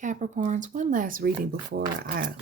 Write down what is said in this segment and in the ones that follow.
Capricorns, one last reading before I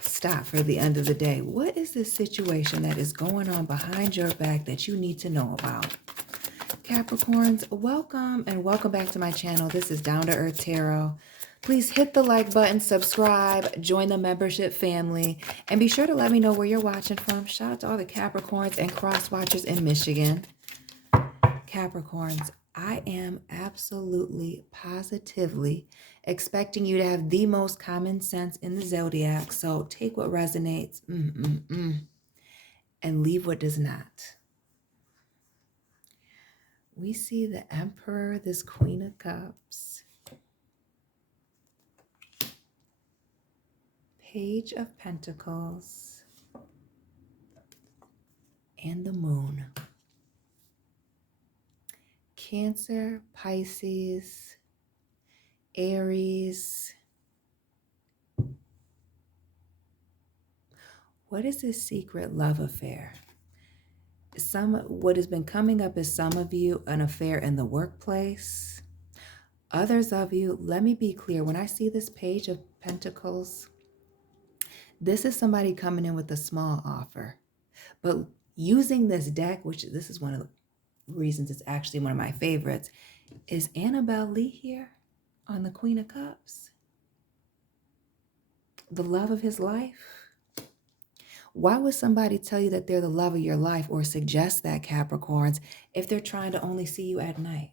stop for the end of the day. What is this situation that is going on behind your back that you need to know about? Capricorns, welcome and welcome back to my channel. This is Down to Earth Tarot. Please hit the like button, subscribe, join the membership family, and be sure to let me know where you're watching from. Shout out to all the Capricorns and cross watchers in Michigan. Capricorns, I am absolutely, positively expecting you to have the most common sense in the zodiac. So take what resonates and leave what does not. We see the Emperor, this Queen of Cups, Page of Pentacles, and the Moon. Cancer, Pisces, Aries. What is this secret love affair? What has been coming up is some of you, an affair in the workplace. Others of you, let me be clear, when I see this Page of Pentacles, this is somebody coming in with a small offer. But using this deck, which this is one of the reasons it's actually one of my favorites, is Annabelle Lee here on the Queen of Cups? The love of his life? Why would somebody tell you that they're the love of your life or suggest that, Capricorns, if they're trying to only see you at night?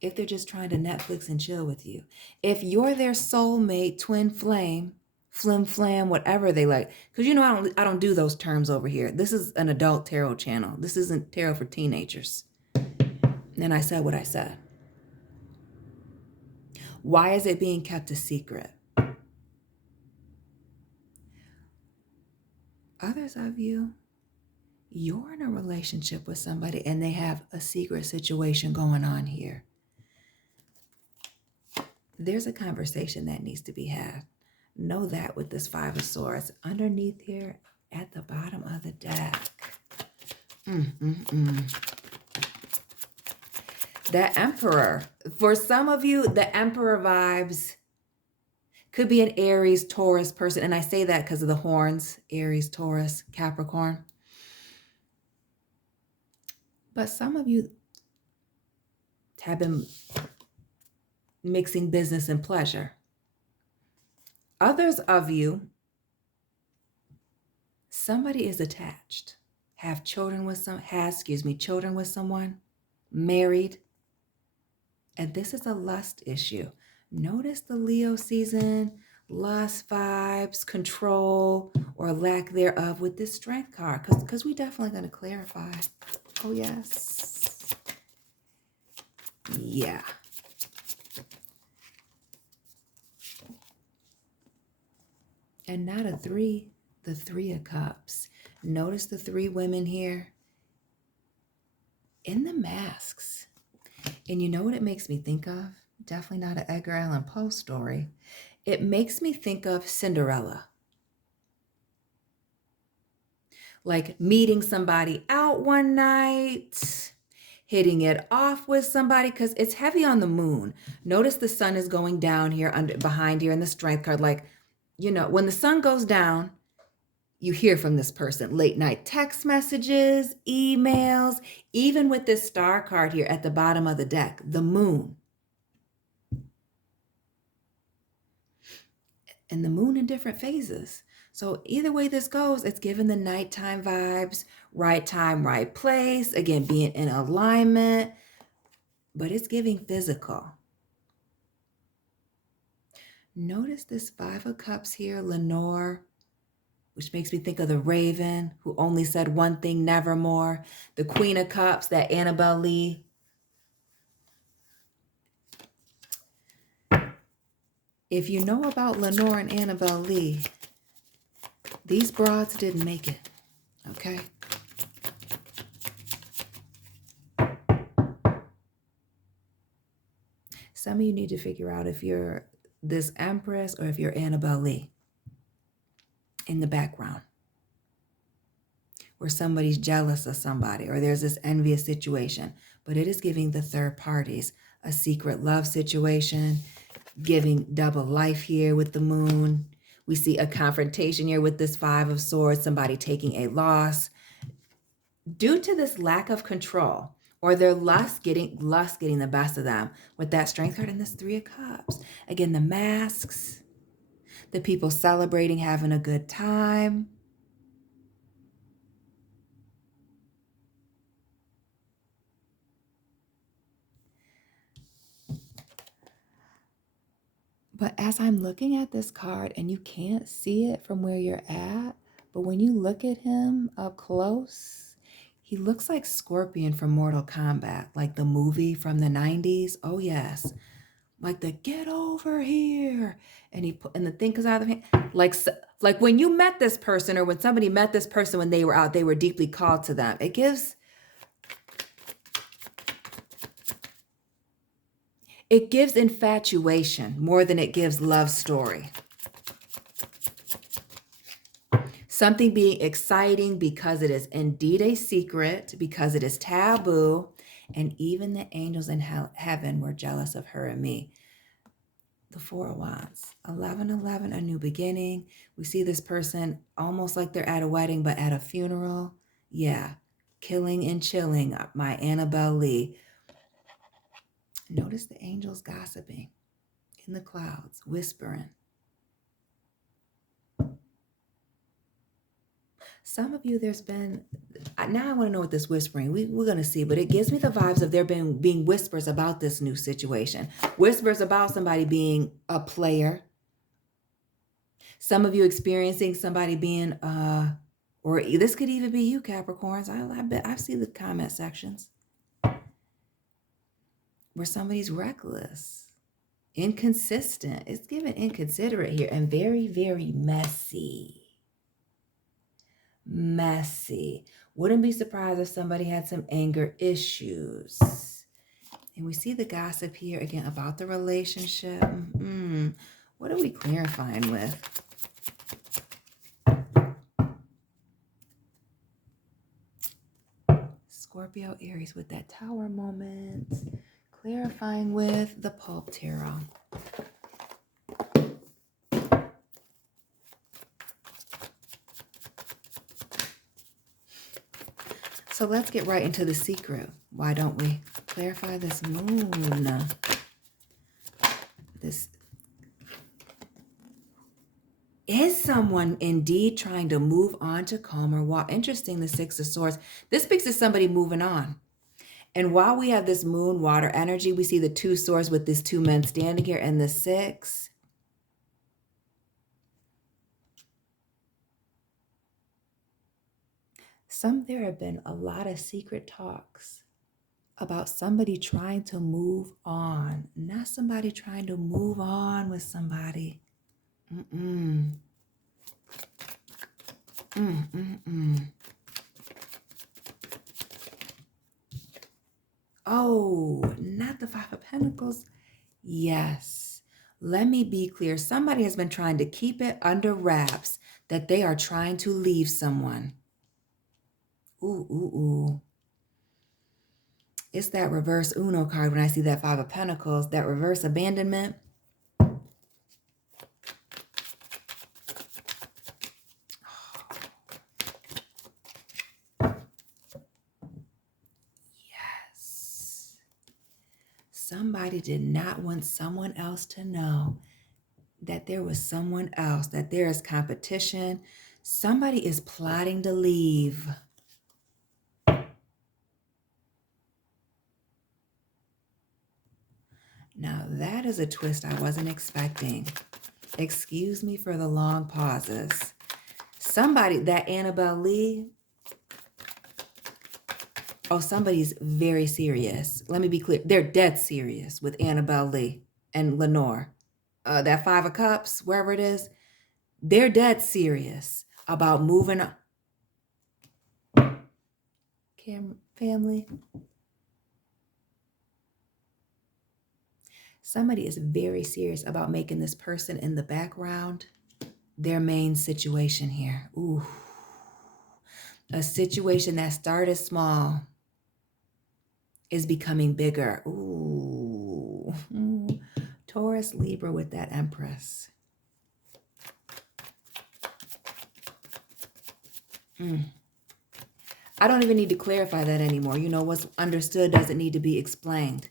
If they're just trying to Netflix and chill with you? If you're their soulmate, twin flame, flim flam, whatever they like. Because you know I don't do those terms over here. This is an adult tarot channel. This isn't tarot for teenagers. And I said what I said. Why is it being kept a secret? Others of you, you're in a relationship with somebody and they have a secret situation going on here. There's a conversation that needs to be had. Know that with this Five of Swords. Underneath here at the bottom of the deck. The Emperor. For some of you, the Emperor vibes could be an Aries, Taurus person. And I say that because of the horns. Aries, Taurus, Capricorn. But some of you have been mixing business and pleasure. Others of you, somebody is attached. Have children with children with someone, married. And this is a lust issue. Notice the Leo season, lust vibes, control, or lack thereof with this Strength card. Because we definitely going to clarify. Oh, yes. Yeah. And not a 3, the 3 of Cups. Notice the 3 women here in the masks. And you know what it makes me think of? Definitely not an Edgar Allan Poe story. It makes me think of Cinderella. Like meeting somebody out one night, hitting it off with somebody, because it's heavy on the moon. Notice the sun is going down here behind here in the Strength card. Like, you know, when the sun goes down, you hear from this person. Late night text messages, emails, even with this star card here at the bottom of the deck, the moon. And the moon in different phases. So either way this goes, it's giving the nighttime vibes, right time, right place. Again, being in alignment, but it's giving physical. Notice this 5 of Cups here, Lenore, which makes me think of the Raven who only said one thing, nevermore. The Queen of Cups, that Annabelle Lee. If you know about Lenore and Annabelle Lee, these broads didn't make it, okay? Some of you need to figure out if you're this Empress or if you're Annabelle Lee in the background, where somebody's jealous of somebody or there's this envious situation. But it is giving the third parties a secret love situation. giving double life here with the moon. We see a confrontation here with this Five of Swords, somebody taking a loss due to this lack of control, or their lust getting the best of them with that Strength card and this Three of Cups. Again, the masks, the people celebrating, having a good time. But as I'm looking at this card, and you can't see it from where you're at, but when you look at him up close, he looks like Scorpion from Mortal Kombat, like the movie from the 90s. Oh yes, like the get over here, and the thing comes out of the hand, like when you met this person, or when somebody met this person when they were out, they were deeply called to them. It gives infatuation more than it gives love story. Something being exciting because it is indeed a secret, because it is taboo, and even the angels in heaven were jealous of her and me. The Four of Wands, 1111, a new beginning. We see this person almost like they're at a wedding, but at a funeral. Yeah, killing and chilling, my Annabelle Lee. Notice the angels gossiping in the clouds, whispering. Some of you, there's been, now I want to know what this whispering, we're going to see, but it gives me the vibes of there being whispers about this new situation. Whispers about somebody being a player. Some of you experiencing somebody being, or this could even be you, Capricorns. I bet I've seen the comment sections where somebody's reckless, inconsistent. It's given inconsiderate here, and very, very messy. Messy. Wouldn't be surprised if somebody had some anger issues. And we see the gossip here again about the relationship. What are we clarifying with? Scorpio, Aries with that Tower moment. Clarifying with the Pulp Tarot. So let's get right into the secret. Why don't we clarify this moon? Is someone indeed trying to move on to calmer water? Interesting, the Six of Swords. This speaks to somebody moving on. And while we have this moon water energy, we see the Two Swords with these two men standing here and the Six. There have been a lot of secret talks about somebody trying to move on, not somebody trying to move on with somebody. Oh, not the Five of Pentacles. Yes. Let me be clear. Somebody has been trying to keep it under wraps that they are trying to leave someone. Ooh. It's that reverse Uno card when I see that Five of Pentacles, that reverse abandonment. Yes. Somebody did not want someone else to know that there was someone else, that there is competition. Somebody is plotting to leave. Now that is a twist I wasn't expecting. Excuse me for the long pauses. Somebody, that Annabelle Lee, somebody's very serious. Let me be clear. They're dead serious with Annabelle Lee and Lenore. That Five of Cups, wherever it is, they're dead serious about moving on. Family. Somebody is very serious about making this person in the background their main situation here. Ooh. A situation that started small is becoming bigger. Ooh. Taurus, Libra with that Empress. I don't even need to clarify that anymore. You know, what's understood doesn't need to be explained.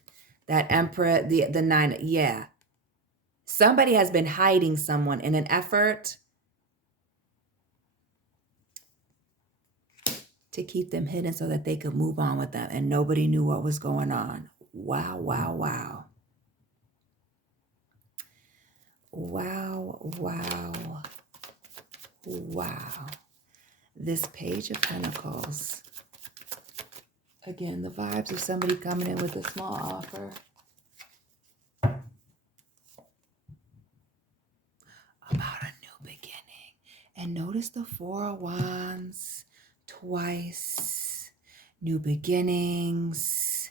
That Emperor, the nine, yeah. Somebody has been hiding someone in an effort to keep them hidden so that they could move on with them, and nobody knew what was going on. Wow, wow, wow. Wow, wow, wow. This Page of Pentacles. Again, the vibes of somebody coming in with a small offer. About a new beginning. And notice the Four of Wands twice. New beginnings.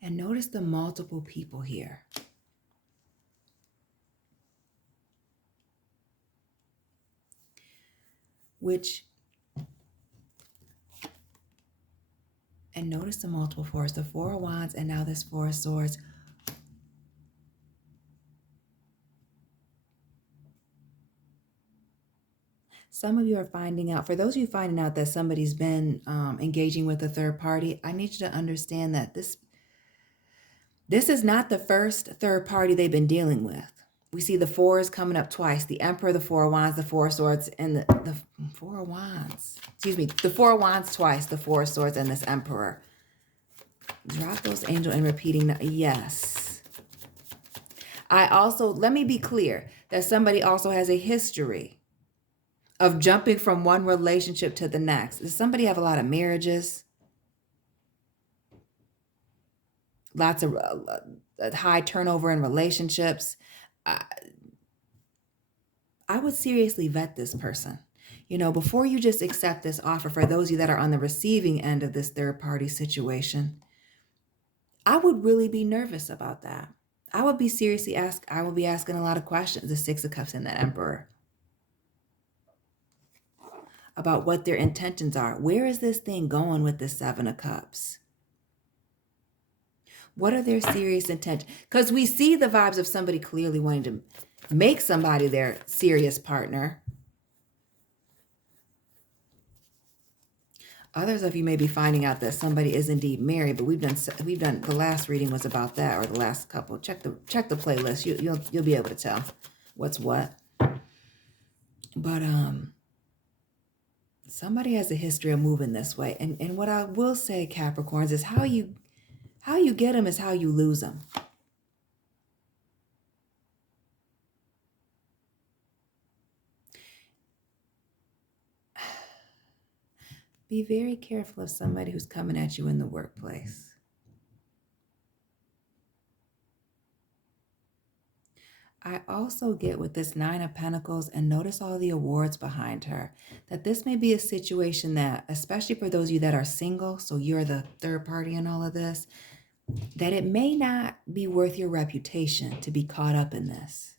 And notice the multiple people here. And notice the multiple fours, the Four of Wands, and now this Four of Swords. Some of you are finding out, for those of you finding out that somebody's been engaging with a third party, I need you to understand that this is not the first third party they've been dealing with. We see the fours coming up twice, the Emperor, the Four of Wands, the Four of Swords, and the Four of Wands. Excuse me, the Four of Wands twice, the Four of Swords, and this Emperor. Drop those angel and repeating, yes. Let me be clear that somebody also has a history of jumping from one relationship to the next. Does somebody have a lot of marriages? Lots of high turnover in relationships? I would seriously vet this person. You know, before you just accept this offer, for those of you that are on the receiving end of this third party situation, I would really be nervous about that. I would be asking a lot of questions, the Six of Cups and the Emperor, about what their intentions are. Where is this thing going with the Seven of Cups? What are their serious intentions? Because we see the vibes of somebody clearly wanting to make somebody their serious partner. Others of you may be finding out that somebody is indeed married, but we've done the last reading was about that, or the last couple. Check the playlist. You'll be able to tell what's what. But somebody has a history of moving this way, and what I will say, Capricorns, is how you get them is how you lose them. Be very careful of somebody who's coming at you in the workplace. I also get with this Nine of Pentacles, and notice all the awards behind her, that this may be a situation that, especially for those of you that are single, so you're the third party in all of this, that it may not be worth your reputation to be caught up in this.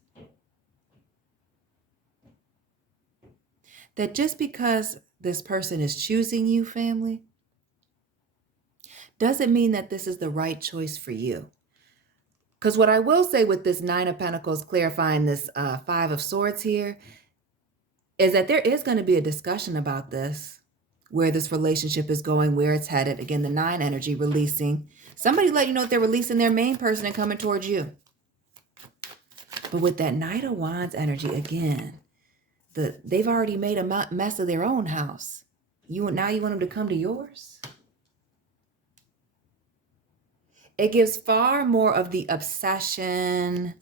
That just because this person is choosing you, family, doesn't mean that this is the right choice for you. Because what I will say with this Nine of Pentacles clarifying this Five of Swords here is that there is going to be a discussion about this, where this relationship is going, where it's headed. Again, the Nine energy releasing. Somebody let you know if they're releasing their main person and coming towards you. But with that Knight of Wands energy, again, they've already made a mess of their own house. Now you want them to come to yours? It gives far more of the obsession,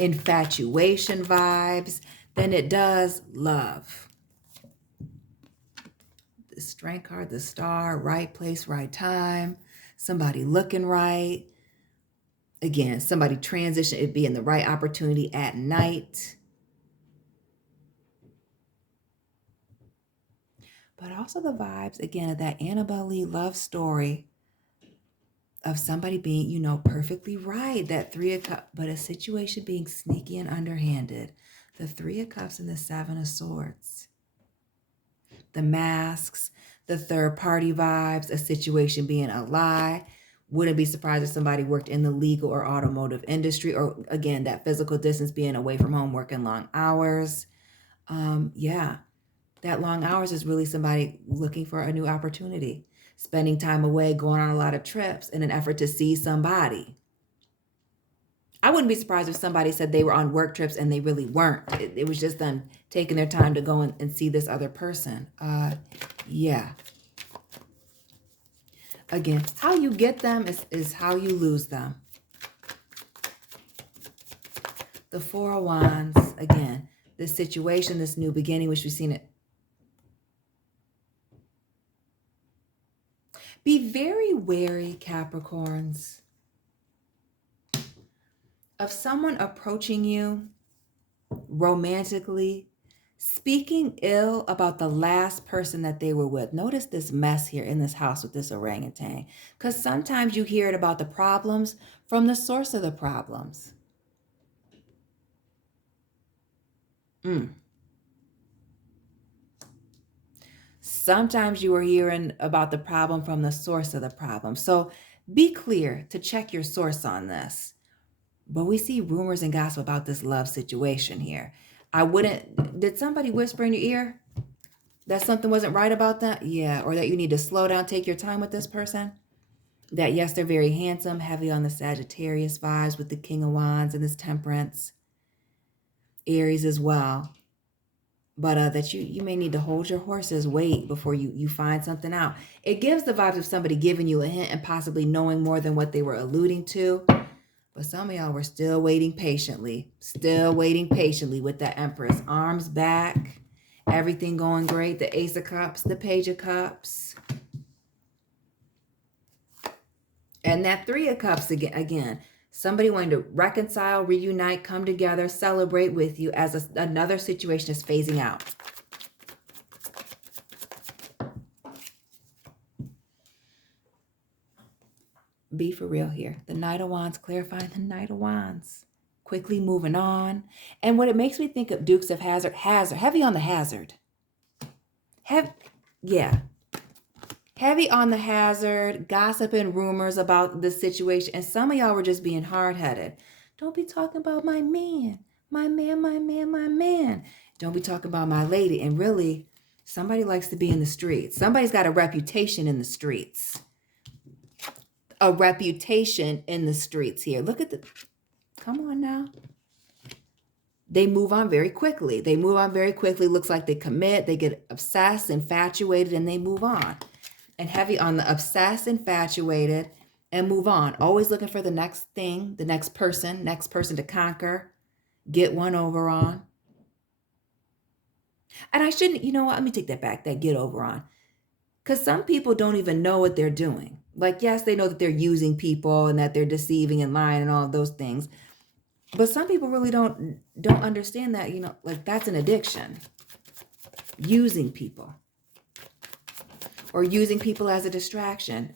infatuation vibes than it does love. The Strength card, the Star, right place, right time, somebody looking right. Again, somebody transition, it being the right opportunity at night. But also the vibes, again, of that Annabelle Lee love story of somebody being, perfectly right. That Three of Cups, but a situation being sneaky and underhanded. The Three of Cups and the Seven of Swords. The masks, the third party vibes, a situation being a lie. Wouldn't be surprised if somebody worked in the legal or automotive industry, or again, that physical distance, being away from home, working long hours. Yeah, that long hours is really somebody looking for a new opportunity, spending time away, going on a lot of trips in an effort to see somebody. I wouldn't be surprised if somebody said they were on work trips and they really weren't. It was just them taking their time to go and see this other person. Yeah. Again, how you get them is how you lose them. The Four of Wands, again, this situation, this new beginning, which we've seen it. Be very wary, Capricorns, of someone approaching you romantically, speaking ill about the last person that they were with. Notice this mess here in this house with this orangutan, because sometimes you hear it about the problems from the source of the problems. Sometimes you are hearing about the problem from the source of the problem. So be clear to check your source on this. But we see rumors and gossip about this love situation here. Did somebody whisper in your ear that something wasn't right about that? Yeah, or that you need to slow down, take your time with this person? That yes, they're very handsome, heavy on the Sagittarius vibes with the King of Wands and this Temperance. Aries as well. But that you may need to hold your horses, wait before you find something out. It gives the vibes of somebody giving you a hint and possibly knowing more than what they were alluding to. But some of y'all were still waiting patiently with that Empress. Arms back, everything going great. The Ace of Cups, the Page of Cups. And that Three of Cups again. Somebody wanting to reconcile, reunite, come together, celebrate with you as another situation is phasing out. Be for real here. The Knight of Wands, clarifying the Knight of Wands. Quickly moving on. And what it makes me think of Dukes of Hazzard, heavy on the hazard. Heavy on the hazard, gossip and rumors about the situation. And some of y'all were just being hard-headed. Don't be talking about my man. My man. Don't be talking about my lady. And really, somebody likes to be in the streets. Somebody's got a reputation in the streets. A reputation in the streets here. Look at come on now. They move on very quickly. Looks like they commit, they get obsessed, infatuated, and they move on. And heavy on the obsessed, infatuated, and move on. Always looking for the next thing, the next person to conquer, get one over on. And I shouldn't, you know what? Let me take that back, that get over on. Because some people don't even know what they're doing. Like, yes, they know that they're using people and that they're deceiving and lying and all of those things. But some people really don't understand that, like that's an addiction. Using people. Or using people as a distraction.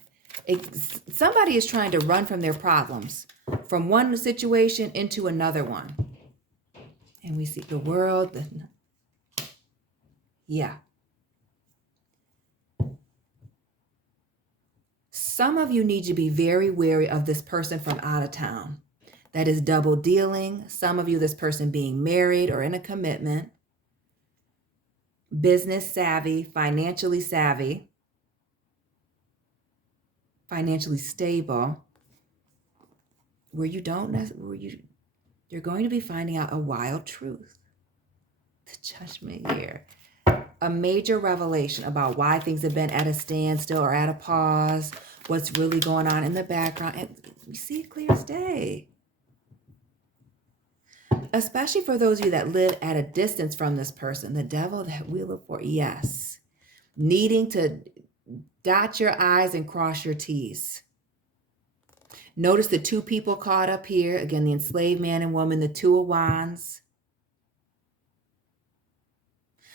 Somebody is trying to run from their problems, from one situation into another one. And we see the world. Yeah. Some of you need to be very wary of this person from out of town that is double dealing. Some of you, this person being married or in a commitment, business savvy, financially stable, where you're going to be finding out a wild truth. The Judgment here. A major revelation about why things have been at a standstill or at a pause, what's really going on in the background. And we see it clear as day. Especially for those of you that live at a distance from this person, the Devil, that Wheel of Fortune, yes. Needing to dot your I's and cross your T's. Notice the two people caught up here. Again, the enslaved man and woman, the Two of Wands.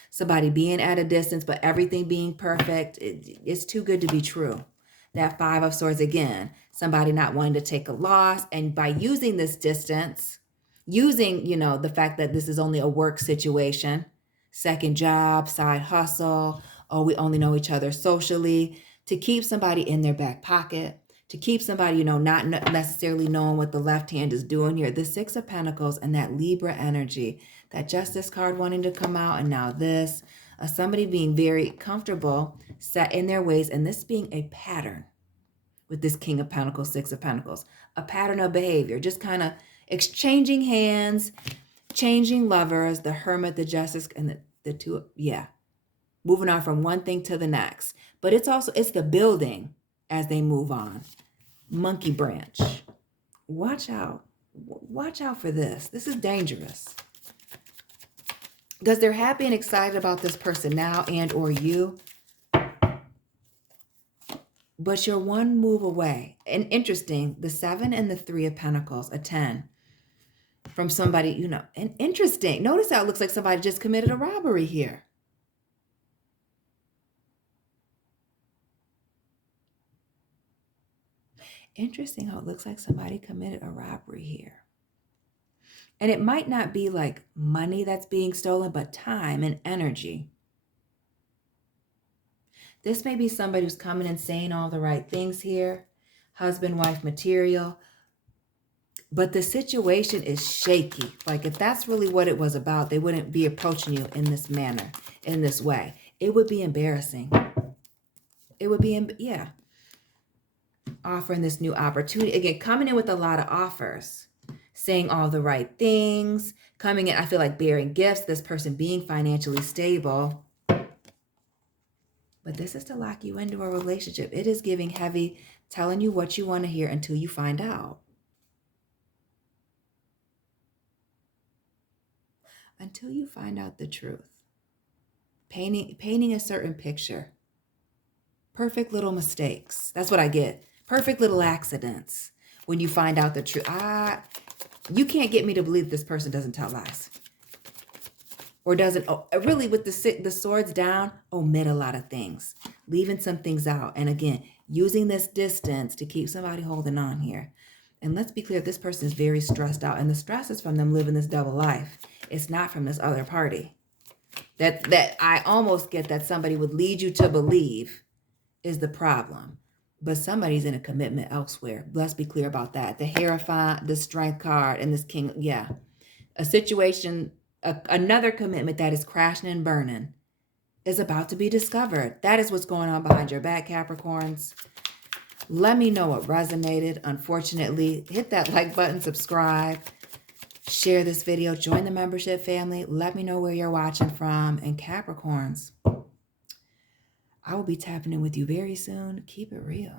Somebody being at a distance, but everything being perfect. It's too good to be true. That Five of Swords again. Somebody not wanting to take a loss. And by using this distance, using, the fact that this is only a work situation, second job, side hustle, we only know each other socially, to keep somebody in their back pocket, to keep somebody, not necessarily knowing what the left hand is doing here. The Six of Pentacles and that Libra energy, that Justice card wanting to come out, and now this, somebody being very comfortable, set in their ways, and this being a pattern with this King of Pentacles, Six of Pentacles, a pattern of behavior, just kind of exchanging hands, changing lovers, the Hermit, the Justice, and the two, moving on from one thing to the next. But it's the building as they move on. Monkey branch. Watch out. Watch out for this. This is dangerous. Because they're happy and excited about this person now and or you. But you're one move away. And interesting, the 7 and the 3 of Pentacles, a 10. From somebody, and interesting. Notice how it looks like somebody just committed a robbery here. Interesting how it looks like somebody committed a robbery here. And it might not be like money that's being stolen, but time and energy. This may be somebody who's coming and saying all the right things here. Husband, wife material. But the situation is shaky. Like if that's really what it was about, they wouldn't be approaching you in this manner, in this way. It would be embarrassing. It would be, offering this new opportunity. Again, coming in with a lot of offers, saying all the right things, coming in, I feel like bearing gifts, this person being financially stable. But this is to lock you into a relationship. It is giving heavy, telling you what you want to hear until you find out. Until you find out the truth. Painting a certain picture. Perfect little mistakes. That's what I get. Perfect little accidents. When you find out the truth. You can't get me to believe this person doesn't tell lies. Or doesn't, really with the swords down, omit a lot of things. Leaving some things out. And again, using this distance to keep somebody holding on here. And let's be clear, this person is very stressed out. And the stress is from them living this double life. It's not from this other party. That I almost get that somebody would lead you to believe is the problem. But somebody's in a commitment elsewhere. Let's be clear about that. The Hierophant, the Strength card, and this King, a situation, another commitment that is crashing and burning is about to be discovered. That is what's going on behind your back, Capricorns. Let me know what resonated. Unfortunately, hit that like button, subscribe, share this video, join the membership family. Let me know where you're watching from. And Capricorns, I will be tapping in with you very soon. Keep it real.